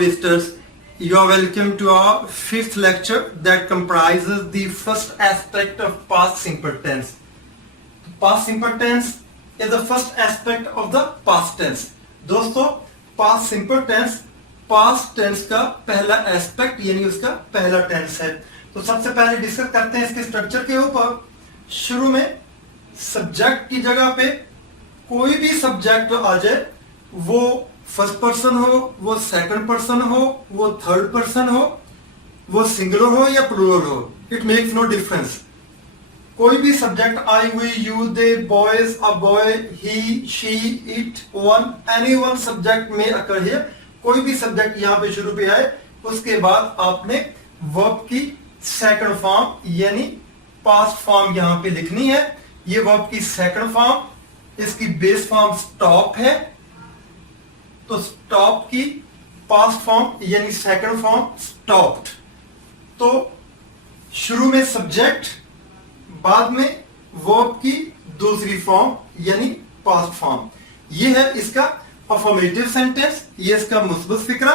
visitors, you are welcome to our fifth lecture that comprises the first aspect of past simple tense. Past simple tense is the first aspect of the past tense. दोस्तों, past simple tense past tense का पहला aspect यानी उसका पहला tense है। तो सबसे पहले डिस्कस करते हैं इसके स्ट्रक्चर के ऊपर। शुरू में सब्जेक्ट की जगह पे कोई भी सब्जेक्ट आ जाए, वो फर्स्ट पर्सन हो, वो सेकंड पर्सन हो, वो थर्ड पर्सन हो, वो सिंगुलर हो या प्लूरल हो, इट मेक्स नो डिफरेंस। कोई भी subject I, we, you, they, boys, a boy, he, she, it, one, anyone subject में अकर हियर। कोई भी सब्जेक्ट यहां पे शुरू पे आए, उसके बाद आपने वर्ब की सेकंड फॉर्म यानी पास्ट फॉर्म यहां पे लिखनी है। ये वर्ब की सेकंड फॉर्म, इसकी बेस फॉर्म स्टॉप है, तो स्टॉप की पास्ट फॉर्म यानी सेकंड फॉर्म स्टॉप्ड। तो शुरू में सब्जेक्ट, बाद में वर्ब की दूसरी फॉर्म यानी पास्ट फॉर्म। ये है इसका अफर्मेटिव सेंटेंस, ये इसका मुस्बत फिक्रा।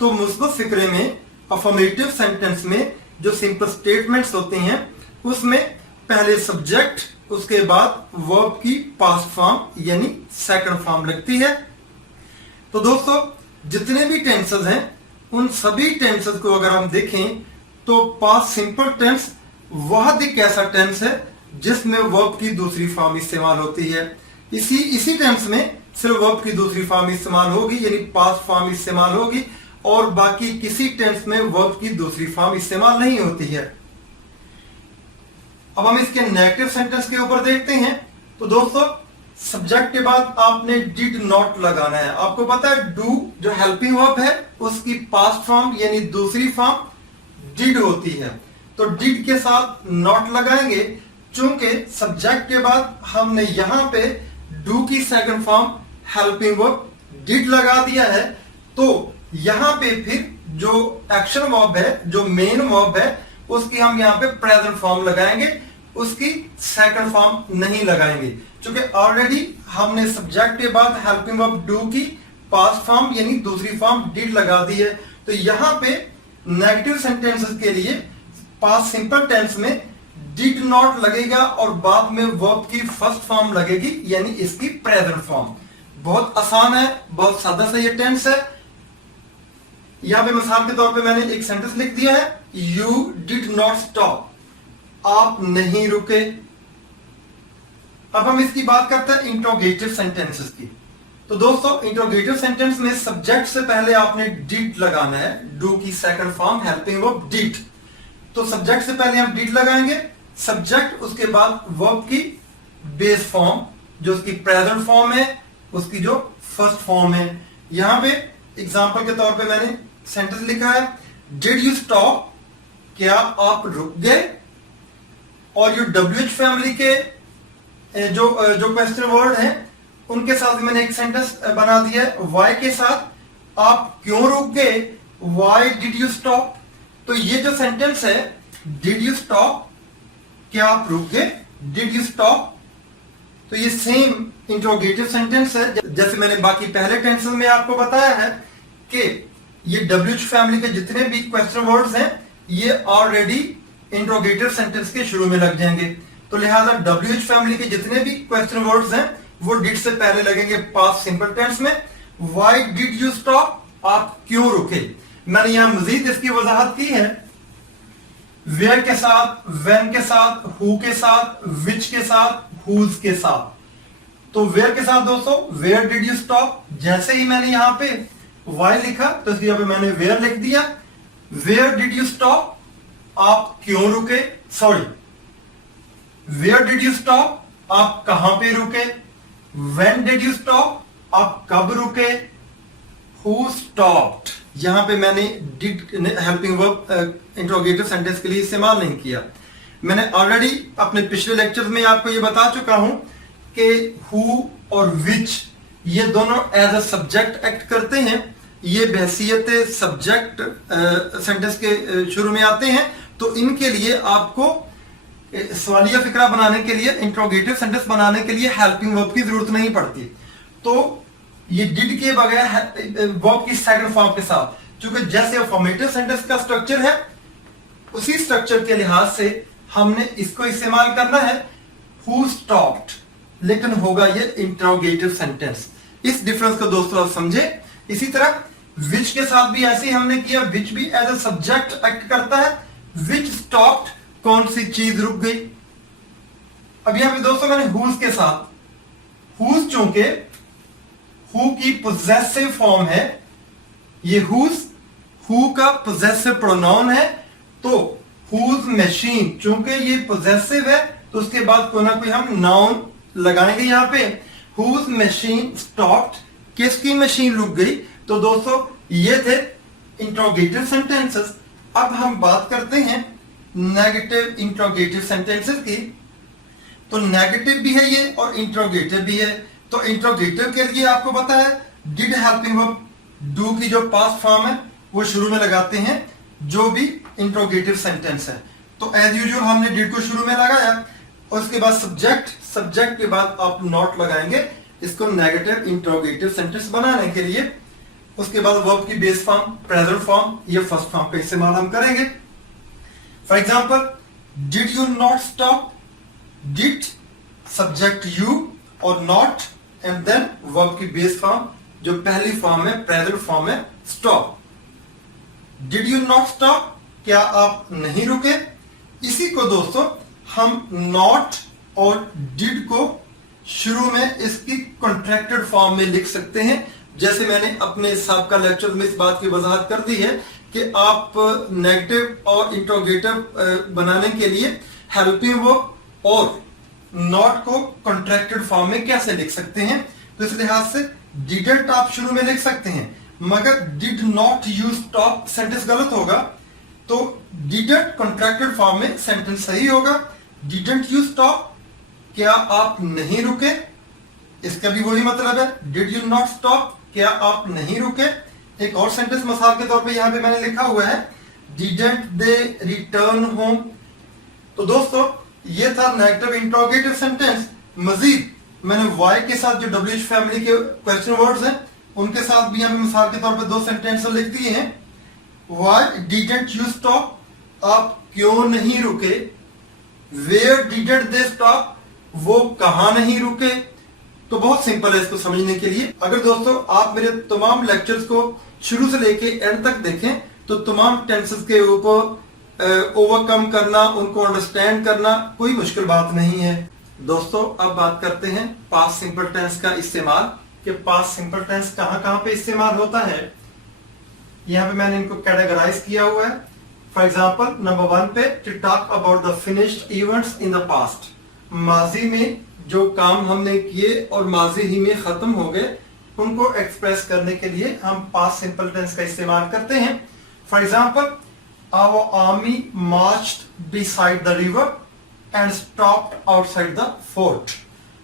तो मुस्बत फिक्रे में अफर्मेटिव सेंटेंस में जो सिंपल स्टेटमेंट्स होते हैं, उसमें पहले सब्जेक्ट, उसके बाद वर्ब की पास्ट फॉर्म यानी सेकंड फॉर्म लगती है। तो दोस्तों, जितने भी टेंसेस हैं, उन सभी टेंसेस को अगर हम देखें तो पास्ट सिंपल टेंस वह एक ऐसा टेंस है जिसमें वर्ब की दूसरी फॉर्म इस्तेमाल होती है। इसी टेंस में सिर्फ वर्ब की दूसरी फॉर्म इस्तेमाल होगी यानी पास्ट फॉर्म इस्तेमाल होगी, और बाकी किसी टेंस में वर्ब की दूसरी फॉर्म इस्तेमाल नहीं होती है। अब हम इसके नेगेटिव सेंटेंस के ऊपर देखते हैं। तो दोस्तों, सब्जेक्ट के बाद आपने डिड नॉट लगाना है। आपको पता है डू जो हेल्पिंग वर्ब है, उसकी पास्ट फॉर्म यानी दूसरी फॉर्म डिड होती है। तो डिड के साथ नॉट लगाएंगे। चूंकि सब्जेक्ट के बाद हमने यहां पे डू की second form helping verb did लगा दिया है, तो यहां पे फिर जो एक्शन वर्ब है, जो मेन वर्ब है, उसकी हम यहां पे प्रेजेंट फॉर्म लगाएंगे, उसकी सेकंड फॉर्म नहीं लगाएंगे। क्योंकि ऑलरेडी हमने सब्जेक्ट के बाद हेल्पिंग वर्ब डू की पास्ट फॉर्म यानी दूसरी फॉर्म डिड लगा दी है। तो यहां पे नेगेटिव सेंटेंसेस के लिए पास्ट सिंपल टेंस में डिड नॉट लगेगा और बाद में वर्ब की फर्स्ट फॉर्म लगेगी यानी इसकी प्रेजेंट फॉर्म। बहुत आसान है, बहुत सादा सा ये टेंस है। यहां पे मिसाल के तौर पे मैंने एक सेंटेंस लिख दिया है, यू डिड नॉट स्टॉप, आप नहीं रुके। अब हम इसकी बात करते हैं इंट्रोगेटिव सेंटेंसेस की। तो दोस्तों, इंट्रोगेटिव सेंटेंस में सब्जेक्ट से पहले आपने डिड लगाना है, डू की second form helping verb did. तो सब्जेक्ट से पहले हम डिड लगाएंगे, सब्जेक्ट, उसके बाद वर्ब की बेस फॉर्म जो उसकी प्रेजेंट फॉर्म है, उसकी जो फर्स्ट फॉर्म है। यहां पे एग्जांपल के तौर पे मैंने सेंटेंस लिखा है, डिड यू स्टॉप, क्या आप रुक गए। और जो WH फैमिली के जो क्वेश्चन वर्ड हैं, उनके साथ मैंने एक सेंटेंस बना दिया है वाई के साथ, आप क्यों रुक गए, वाई डिड यू स्टॉप। तो ये जो सेंटेंस है, डिड यू स्टॉप, क्या आप रुक गए, डिड यू स्टॉप, तो ये सेम इंट्रोगेटिव सेंटेंस है। जैसे मैंने बाकी पहले टेंसेस में आपको बताया है कि ये WH फैमिली के जितने भी क्वेश्चन वर्ड्स हैं, ये ऑलरेडी इंट्रोगेटिव सेंटेंस के शुरू में लग जाएंगे। तो लिहाजा WH फैमिली के जितने भी क्वेश्चन वर्ड्स हैं, वो डिड से पहले लगेंगे पास्ट सिंपल टेंस में। व्हाई डिड यू स्टॉप, आप क्यों रुके। मैंने यहां मजीद इसकी वजाहत की है, वेयर के साथ, व्हेन के साथ, हु के साथ, विच के साथ, हुज के साथ। तो वेयर के साथ दोस्तों, वेयर डिड यू स्टॉप, जैसे ही मैंने यहां पे वाई लिखा तो इसकी जगह पे मैंने वेयर लिख दिया। वेयर डिड यू स्टॉप, आप क्यों रुके, sorry, where did you stop, आप कहां पे रुके। व्हेन डिड यू स्टॉप, आप कब रुके। हु स्टॉप्ड, यहां पे मैंने did helping verb interrogative sentence के लिए इस्तेमाल नहीं किया। मैंने ऑलरेडी अपने पिछले लेक्चर्स में आपको ये बता चुका हूं कि हु और विच ये दोनों एज अ सब्जेक्ट एक्ट करते हैं। ये बहसियत सब्जेक्ट सेंटेंस के शुरू में आते हैं। तो इनके लिए आपको सवालिया फिक्रा बनाने के लिए, इंट्रोगेटिव सेंटेंस बनाने के लिए हेल्पिंग वर्ब की जरूरत नहीं पड़ती। तो ये डिड के बगैर वर्ब की सेकंड फॉर्म के साथ, क्योंकि जैसे अफर्मेटिव सेंटेंस का स्ट्रक्चर है उसी स्ट्रक्चर के लिहाज से हमने इसको इस्तेमाल करना है हु स्टॉप्ड, लेकिन होगा ये इंट्रोगेटिव सेंटेंस। इस डिफरेंस को दोस्तों आप समझे। इसी तरह विच के साथ भी ऐसे ही हमने किया, विच भी एज ए सब्जेक्ट एक्ट करता है। विच स्टॉप्ड, कौन सी चीज रुक गई। अब यहां पे दोस्तों मैंने हुज के साथ, हुज चूंकि हु की पोजेसिव फॉर्म है, ये हुज हु का पोजेसिव प्रोनाउन है, तो हुज मशीन चूंकि ये पोजेसिव है तो उसके बाद कोई ना कोई हम नाउन लगाएंगे यहां पे। हुज मशीन स्टॉप्ड, किसकी मशीन रुक गई। तो दोस्तों ये थे इंट्रोगेटिव सेंटेंसेस। अब हम बात करते हैं नेगेटिव इंट्रोगेटिव सेंटेंसेस की। तो नेगेटिव भी है ये और इंट्रोगेटिव भी है। तो इंट्रोगेटिव के लिए आपको पता है डिड हेल्पिंग वर्ब डू की जो पास्ट फॉर्म है वो शुरू में लगाते हैं जो भी इंट्रोगेटिव सेंटेंस है। तो एज यूजुअल हमने डिड को शुरू में लगाया और उसके बाद सब्जेक्ट, सब्जेक्ट के बाद आप नॉट लगाएंगे इसको नेगेटिव इंट्रोगेटिव सेंटेंस बनाने के लिए। उसके बाद वर्ब की बेस फॉर्म, प्रेजेंट फॉर्म, ये फर्स्ट फॉर्म का इस्तेमाल हम करेंगे। For example did you not stop, did subject you और नॉट एंड देन वर्ब की बेस फॉर्म जो पहली फॉर्म है, प्रेजेंट फॉर्म है stop. Did you not stop, क्या आप नहीं रुके। इसी को दोस्तों हम नॉट और डिड को शुरू में इसकी कॉन्ट्रैक्टेड फॉर्म में लिख सकते हैं। जैसे मैंने अपने सबका लेक्चर में इस बात की वजाहत कर दी है कि आप नेगेटिव और इंट्रोगेटिव बनाने के लिए हेल्पिंग वर्ब और नॉट को कॉन्ट्रैक्टेड फॉर्म में कैसे लिख सकते हैं। तो इस लिहाज से डिडंट आप शुरू में लिख सकते हैं, मगर did not you stop sentence गलत होगा। तो डिडंट कॉन्ट्रैक्टेड फॉर्म में सेंटेंस सही होगा। डिडंट यू स्टॉप, क्या आप नहीं रुके, इसका भी वही मतलब है। डिड यू नॉट स्टॉप, क्या आप नहीं रुके। एक और सेंटेंस मिसाल के तौर पे यहां पे मैंने लिखा हुआ है डिडंट दे रिटर्न होम। तो दोस्तों ये था नेगेटिव इंट्रोगेटिव सेंटेंस। मजीद मैंने वाई के साथ जो डब्ल्यूएच फैमिली के क्वेश्चन वर्ड्स हैं उनके साथ भी हमें मिसाल के तौर पे दो सेंटेंस लिख दिए हैं। वाई डिडंट यू स्टॉप, आप क्यों नहीं रुके। वेयर डिडंट दे स्टॉप, वो कहां नहीं रुके। तो बहुत सिंपल है इसको समझने के लिए। अगर दोस्तों आप मेरे तमाम लेक्चर्स को शुरू से लेके एंड तक देखें तो तमाम टेंसेस के ऊपर ओवरकम करना, उनको अंडरस्टैंड करना कोई मुश्किल बात नहीं है। दोस्तों अब बात करते हैं पास्ट सिंपल टेंस का इस्तेमाल, कि पास्ट सिंपल टेंस कहां कहां पे इस्तेमाल होता है। यहां पे मैंने इनको कैटेगराइज किया हुआ है। फॉर एग्जाम्पल नंबर 1 पे to talk about the finished events in the past, माजी में जो काम हमने किए और माजी ही में खत्म हो गए उनको एक्सप्रेस करने के लिए हम पास्ट सिंपल टेंस का इस्तेमाल करते हैं। For example our army marched beside the river and stopped outside the fort.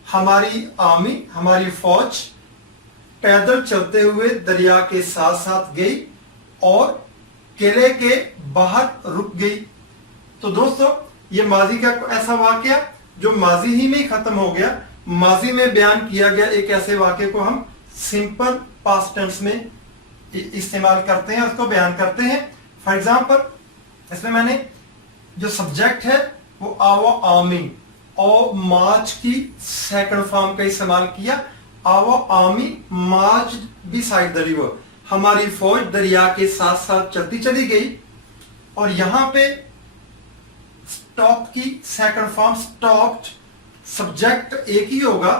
हमारी आर्मी, हमारी फौज पैदल चलते हुए दरिया के साथ साथ गई और किले के बाहर रुक गई। तो दोस्तों ये माजी का ऐसा वाकया जो माजी ही में खत्म हो गया, माजी में बयान किया गया एक ऐसे वाक्य को हम सिंपल पास्ट टेंस में इस्तेमाल करते हैं, उसको बयान करते हैं। फॉर एग्जाम्पल इसमें मैंने जो सब्जेक्ट है वो आवर आर्मी और मार्च की सेकंड फॉर्म का इस्तेमाल किया। Our army march beside the river, हमारी फौज दरिया के साथ साथ चलती चली गई। और यहां पे स्टॉप की सेकंड फॉर्म स्टॉप्ड, सब्जेक्ट एक ही होगा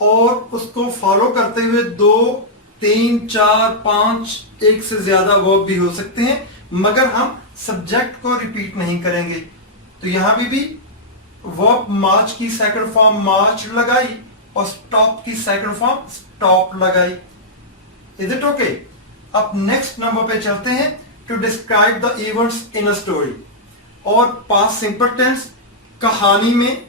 और उसको फॉलो करते हुए 2, 3, 4, 5 एक से ज्यादा वर्ब भी हो सकते हैं, मगर हम सब्जेक्ट को रिपीट नहीं करेंगे। तो यहां भी वर्ब मार्च की सेकंड फॉर्म मार्च लगाई और स्टॉप की सेकंड फॉर्म स्टॉप लगाई। Is it okay. अब नेक्स्ट नंबर पे चलते हैं to describe the events in a story. और पास्ट सिंपल टेंस कहानी में,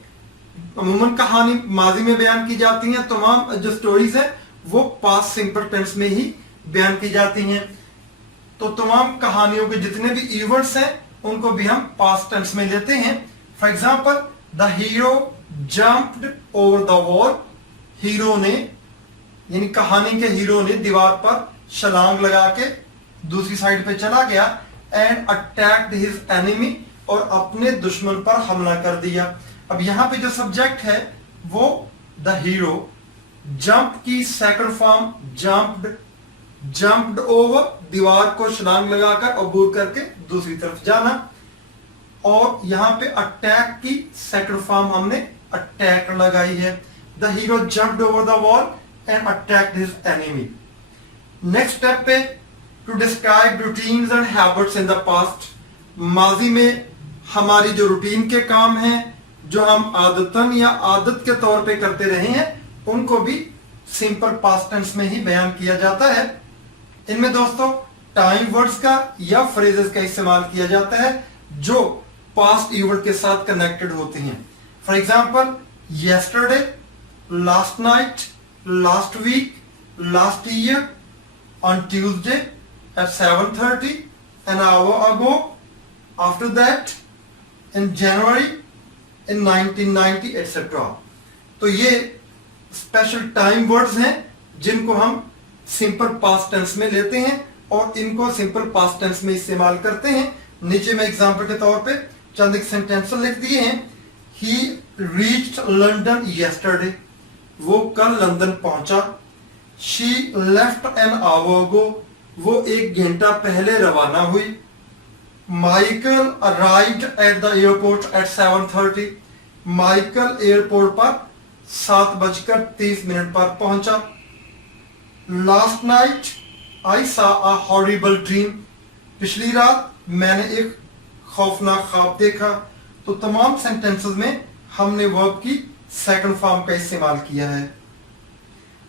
अमूमन कहानी माजी में बयान की जाती है, तमाम जो स्टोरीज है वो पास्ट सिंपल टेंस में ही बयान की जाती हैं। तो तमाम कहानियों के जितने भी इवेंट्स हैं उनको भी हम पास्ट टेंस में लेते हैं। For example the hero jumped over the wall, hero ने यानी कहानी के हीरो ने दीवार पर छलांग लगा के दूसरी साइड पे चला गया एंड अटैक्ड हिज एनिमी, और अपने दुश्मन पर हमला कर दिया। अब यहां पे जो सब्जेक्ट है वो द हीरो, जंप की सेकंड फॉर्म जंप्ड ओवर, दीवार को छलांग लगाकर अबूर करके दूसरी तरफ जाना, और यहां पे अटैक की सेकंड फॉर्म हमने अटैक लगाई है। The hero jumped over the wall and attacked his enemy. Next step पे to describe routines and habits in the past, माजी में हमारी जो रूटीन के काम हैं, जो हम आदतन या आदत के तौर पे करते रहे हैं, उनको भी सिंपल पास्ट टेंस में ही बयान किया जाता है। इनमें दोस्तों टाइम वर्ड्स का या फ्रेजेस का इस्तेमाल किया जाता है जो पास्ट इवेंट के साथ कनेक्टेड होते हैं। For example yesterday, last night, last week, last year, on Tuesday at 7:30, an hour ago, after that, in January, in 1990, etc. तो ये स्पेशल टाइम वर्ड्स हैं जिनको हम सिंपल पास्ट टेंस में लेते हैं और इनको सिंपल पास्ट टेंस में इस्तेमाल करते हैं। नीचे में एग्जांपल के तौर पे चंद एक सेंटेंस लिख दिए हैं। He reached London yesterday, वो कल लंदन पहुंचा। She left an hour ago, वो 1 घंटा पहले रवाना हुई। Michael arrived at the airport at 7:30, Michael airport पर 7:30 पर पहुंचा। Last night I saw a horrible dream, पिछली रात मैंने एक खौफनाक ख्वाब देखा। तो तमाम सेंटेंसेस में हमने वर्ब की सेकंड फॉर्म का इस्तेमाल किया है।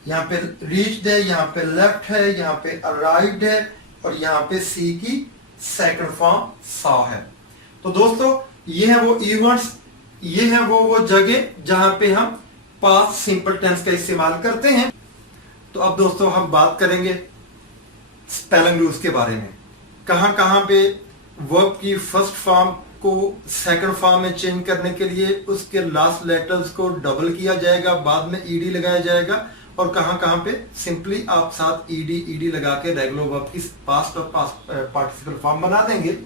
यहाँ पे रीच्ड है, यहाँ पे लेफ्ट है, यहाँ पे अराइव्ड है, और यहाँ पे सी की सेकंड फॉर्म सॉ है। तो दोस्तों ये है वो इवेंट्स, ये है वो जगह जहां पे हम पास्ट सिंपल टेंस का इस्तेमाल करते हैं। तो अब दोस्तों हम बात करेंगे स्पेलिंग रूल्स के बारे में। कहां कहां पे वर्ब की फर्स्ट फॉर्म को सेकंड फॉर्म में चेंज करने के लिए उसके लास्ट लेटर्स को डबल किया जाएगा, बाद में ईडी लगाया जाएगा, और कहां कहां पे सिंपली आप साथ ईडी लगा के रेगुलर वर्ब की पास्ट और पास्ट पार्टिसिपल फॉर्म बना देंगे।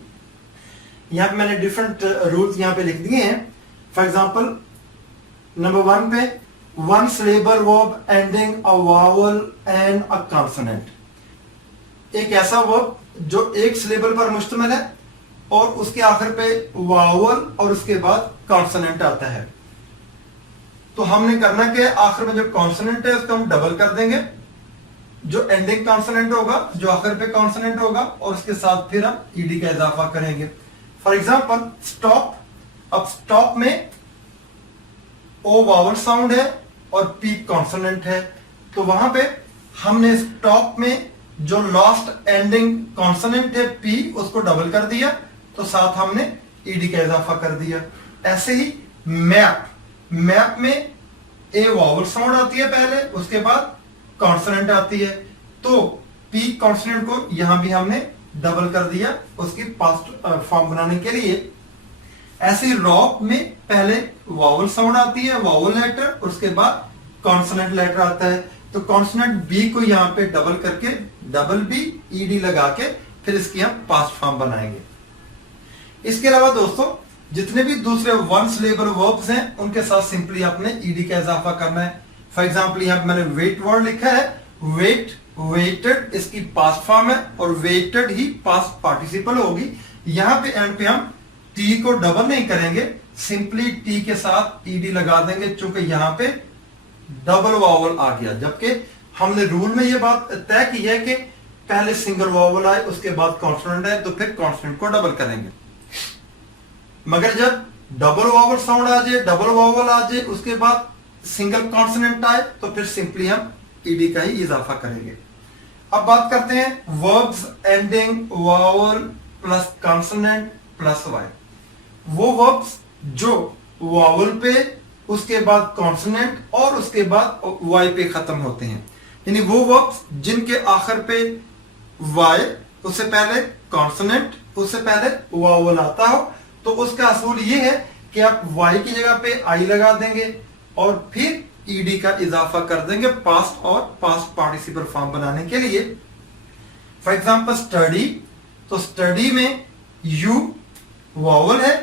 यहाँ पे मैंने डिफरेंट रूल्स यहाँ पे लिख दिए हैं। फॉर एग्जाम्पल नंबर 1 पे one syllable verb ending a vowel and a consonant, एक ऐसा वर्ब जो एक सिलेबल पर मुश्तमिल है और उसके आखिर पे वावल और उसके बाद कॉन्सोनेंट आता है। तो हमने करना क्या है, आखिर में जो कॉन्सोनेंट है उसको हम डबल कर देंगे, जो एंडिंग कॉन्सोनेंट होगा, जो आखिर पे कॉन्सोनेंट होगा, और उसके साथ फिर हम ईडी का इजाफा करेंगे। फॉर एग्जाम्पल स्टॉप, अब स्टॉप में ओ वावल साउंड है और पी कॉन्सोनेंट है, तो वहां पे हमने स्टॉप में जो लास्ट एंडिंग कॉन्सोनेंट है पी, उसको डबल कर दिया, तो साथ हमने ईडी का इजाफा कर दिया। ऐसे ही मैप में ए वावल साउंड आती है पहले, उसके बाद कॉन्सोनेंट आती है, तो पी कॉन्सोनेंट को यहां भी हमने डबल कर दिया उसकी पास्ट फॉर्म बनाने के लिए। ऐसे रॉक में पहले वावल साउंड आती है, वावल लेटर, उसके बाद कॉन्सोनेंट लेटर आता है, तो कॉन्सोनेंट बी को यहां पे डबल करके डबल बी ईडी लगा के फिर इसकी हम पास्ट फॉर्म बनाएंगे। इसके अलावा दोस्तों जितने भी दूसरे वन सिलेबल वर्ब्स हैं उनके साथ सिंपली आपने ईडी का इजाफा करना है। फॉर एग्जांपल यहां पे मैंने वेट वर्ड लिखा है, वेट, वेटेड इसकी पास्ट फॉर्म है और वेटेड ही पास्ट पार्टिसिपल होगी। यहां पे एंड पे हम टी को डबल नहीं करेंगे, सिंपली टी के साथ ईडी लगा देंगे, चूंकि यहां पे डबल वावल आ गया, जबकि हमने रूल में यह बात तय की है कि पहले सिंगल वावल आए उसके बाद कॉन्सोनेंट आए तो फिर कॉन्सोनेंट को डबल करेंगे। मगर जब डबल वावल साउंड आ जाए, डबल वावल आ जाए, उसके बाद सिंगल कॉन्सोनेंट आए तो फिर सिंपली हम ईडी का ही इजाफा करेंगे। अब बात करते हैं verbs ending vowel plus consonant plus Y. वो वर्ब्स जो वावल पे, उसके बाद कॉन्सोनेंट और उसके बाद वाई पे खत्म होते हैं, यानी वो वर्ब्स जिनके आखिर पे वाई, उससे पहले कॉन्सोनेंट, उससे पहले वावल आता हो, तो उसका असूल ये है कि आप वाई की जगह पे आई लगा देंगे और फिर ईडी का इजाफा कर देंगे पास्ट और पास्ट पार्टिसिपल फॉर्म बनाने के लिए। फॉर एग्जाम्पल स्टडी, तो स्टडी में यू वॉवल है,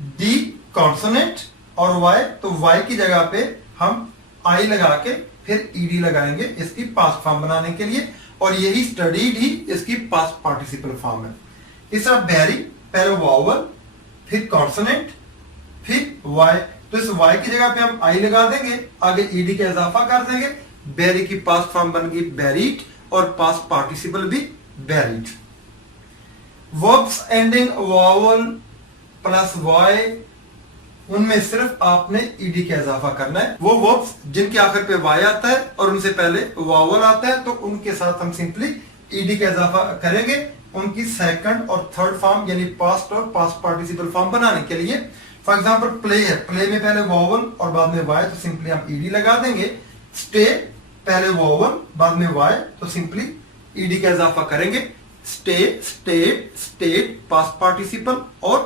डी कॉन्सोनेंट और वाई, तो वाई की जगह पे हम आई लगा के फिर ईडी लगाएंगे इसकी पास्ट फॉर्म बनाने के लिए, और यही स्टडीड ही इसकी पास्ट पार्टिसिपल फॉर्म है। इस तरह बेरी, पहले वॉवल फिर कॉन्सोनेंट फिर वाई, तो इस वाई की जगह पे हम आई लगा देंगे, आगे ईडी का इजाफा कर देंगे, बेरी की पास्ट फॉर्म बन गई बेरीड और पास्ट पार्टिसिपल भी buried. Verbs ending vowel plus Y, उनमें सिर्फ आपने ईडी का इजाफा करना है। वो वर्ब्स जिनके आखिर पे वाई आता है और उनसे पहले वॉवल आता है, तो उनके साथ हम सिंपली ईडी का इजाफा करेंगे उनकी सेकंड और थर्ड फॉर्म यानी पास्ट और पास्ट पार्टिसिपल फॉर्म बनाने के लिए। फॉर एग्जांपल प्ले है, प्ले में पहले वॉवल और बाद में वाई, तो सिंपली हम ईडी लगा देंगे। स्टे, पहले वॉवल बाद में वाई, तो सिंपली ईडी का इजाफा करेंगे। Stay, state, state past participle और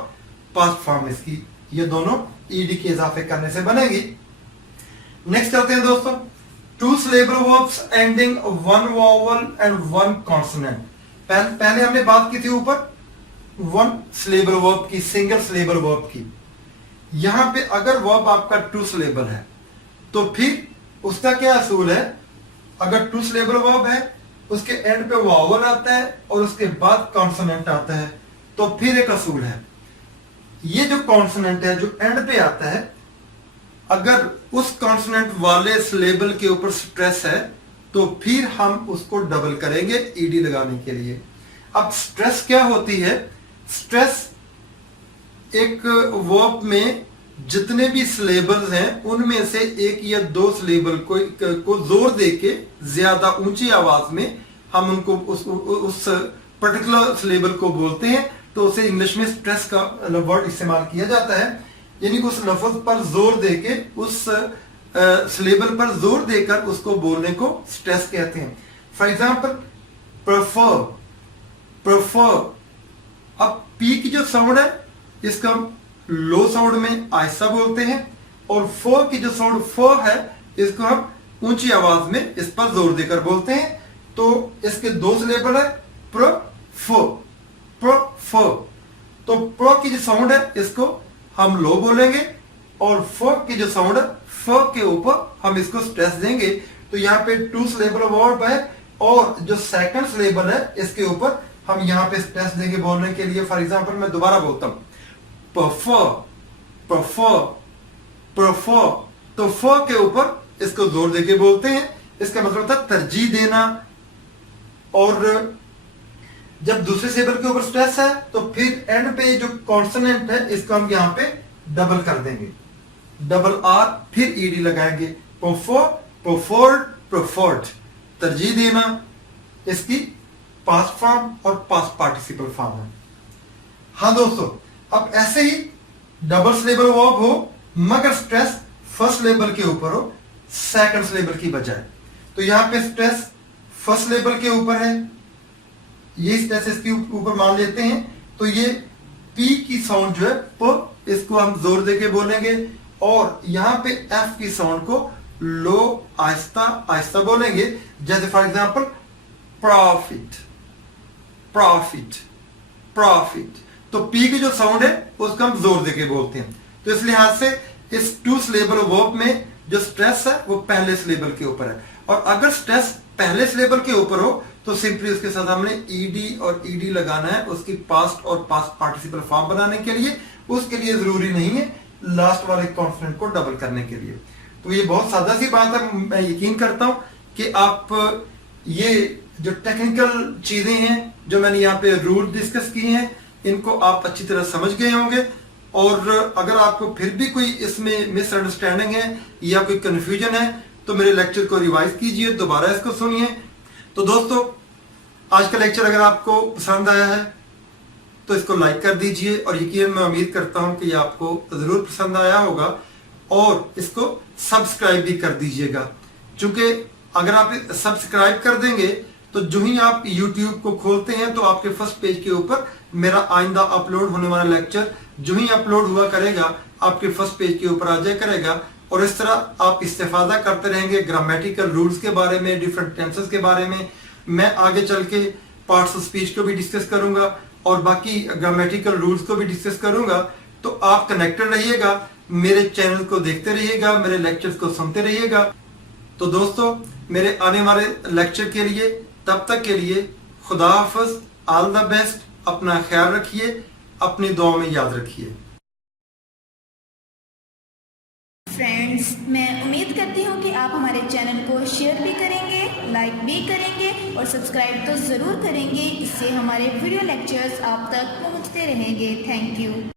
पास्ट फॉर्म इसकी, ये दोनों ईडी के इजाफे करने से बनेगी। नेक्स्ट चलते हैं दोस्तों, two syllable verbs ending one vowel and one consonant. पहले हमने बात की थी ऊपर वन सिलेबल वर्ब की, सिंगल सिलेबल वर्ब की। यहां पे अगर वर्ब आपका टू सिलेबल है तो फिर उसका क्या असूल है, अगर टू सिलेबल वर्ब है उसके एंड पे वॉवल आता है और उसके बाद कॉन्सोनेंट आता है, तो फिर एक असूल है, ये जो कॉन्सोनेंट है जो एंड पे आता है, अगर उस कॉन्सोनेंट वाले सिलेबल के ऊपर स्ट्रेस है तो फिर हम उसको डबल करेंगे ईडी लगाने के लिए। अब स्ट्रेस क्या होती है, स्ट्रेस एक वर्ब में जितने भी सिलेबल्स हैं उनमें से एक या दो सिलेबल को जोर देके ज्यादा ऊंची आवाज में हम उनको उस पर्टिकुलर सिलेबल को बोलते हैं, तो उसे इंग्लिश में स्ट्रेस का वर्ड इस्तेमाल किया जाता है। यानी उस लफ्ज पर जोर देके, उस सिलेबल पर जोर देकर उसको बोलने को स्ट्रेस कहते हैं। फॉर एग्जाम्पल प्रेफर, प्रेफर, अब पी की जो साउंड है इसका लो साउंड में आहिस्ता बोलते हैं, और फो की जो साउंड फो है इसको हम ऊंची आवाज में इस पर जोर देकर बोलते हैं। तो इसके दो सिलेबल है, प्रो फो, प्रो फो। तो प्रो की जो साउंड है इसको हम लो बोलेंगे, और फो की जो साउंड है फो के ऊपर हम इसको स्ट्रेस देंगे। तो यहाँ पे टू सिलेबल वर्ब है और जो सेकंड सिलेबल है इसके ऊपर हम यहाँ पे स्ट्रेस देंगे बोलने के लिए। फॉर एग्जांपल मैं दोबारा बोलता हूं, prefer, prefer, prefer, तो फर के ऊपर इसको जोर देके बोलते हैं, इसका मतलब था तरजीह देना। और जब दूसरे सिलेबल के ऊपर स्ट्रेस है तो फिर एंड पे जो कॉन्सोनेंट है इसको हम यहां पे डबल कर देंगे, डबल आर, फिर ईडी लगाएंगे। प्रेफर, प्रेफर्ड, प्रेफर्ड, तरजीह देना, इसकी पास्ट फॉर्म और पास्ट पार्टिसिपल फॉर्म है। हाँ दोस्तों, अब ऐसे ही डबल सिलेबल वर्ब हो मगर स्ट्रेस फर्स्ट सिलेबल के ऊपर हो सेकंड सिलेबल की बजाय, तो यहां पे स्ट्रेस फर्स्ट सिलेबल के ऊपर है, ये स्ट्रेस इसके ऊपर मान लेते हैं। तो ये पी की साउंड जो है प, इसको हम जोर देके बोलेंगे, और यहां पे एफ की साउंड को लो आहिस्ता आहिस्ता बोलेंगे। जैसे for example profit, profit, profit, तो पी की जो साउंड है उसको हम जोर देके बोलते हैं। तो इस लिहाज से इस टू सिलेबल वर्ब में जो स्ट्रेस है वो पहले सिलेबल के ऊपर है, और अगर स्ट्रेस पहले सिलेबल के ऊपर हो तो सिंपली उसके साथ हमने ईडी और ईडी लगाना है उसकी पास्ट और पास्ट पार्टिसिपल फॉर्म बनाने के लिए। उसके लिए जरूरी नहीं है लास्ट वाले कॉन्सोनेंट को डबल करने के लिए। तो ये बहुत सादा सी बात है, मैं यकीन करता हूं कि आप ये जो टेक्निकल चीजें हैं जो मैंने यहाँ पे रूल डिस्कस किए हैं इनको आप अच्छी तरह समझ गए होंगे। और अगर आपको फिर भी कोई इसमें मिसअंडरस्टैंडिंग है या कोई कंफ्यूजन है तो मेरे लेक्चर को रिवाइज कीजिए, दोबारा इसको सुनिए। तो दोस्तों, आज का लेक्चर अगर आपको पसंद आया है तो इसको लाइक कर दीजिए, और यकीन मैं उम्मीद करता हूं कि ये आपको जरूर पसंद आया होगा, और इसको सब्सक्राइब भी कर दीजिएगा, क्योंकि अगर आप सब्सक्राइब कर देंगे तो जो ही आप YouTube को खोलते हैं तो आपके फर्स्ट पेज के ऊपर मेरा आइंदा अपलोड होने वाला लेक्चर जो ही अपलोड हुआ करेगा आपके फर्स्ट पेज के ऊपर आ जाया करेगा, और इस तरह आप इस्तेफादा करते रहेंगे ग्रामेटिकल रूल्स के बारे में, डिफरेंट टेंसेस के बारे में। मैं आगे चल के पार्ट्स ऑफ स्पीच को भी डिस्कस करूंगा और बाकी ग्रामेटिकल रूल्स को भी डिस्कस करूंगा। तो आप कनेक्टेड रहिएगा, मेरे चैनल को देखते रहिएगा, मेरे लेक्चर्स को सुनते रहिएगा। तो दोस्तों, मेरे आने वाले लेक्चर के लिए, तब तक के लिए खुदा हाफिज, ऑल द बेस्ट, अपना ख्याल रखिए, अपनी दुआ में याद रखिए। फ्रेंड्स, मैं उम्मीद करती हूँ कि आप हमारे चैनल को शेयर भी करेंगे, लाइक भी करेंगे और सब्सक्राइब तो ज़रूर करेंगे। इससे हमारे वीडियो लेक्चर्स आप तक पहुँचते रहेंगे। Thank you.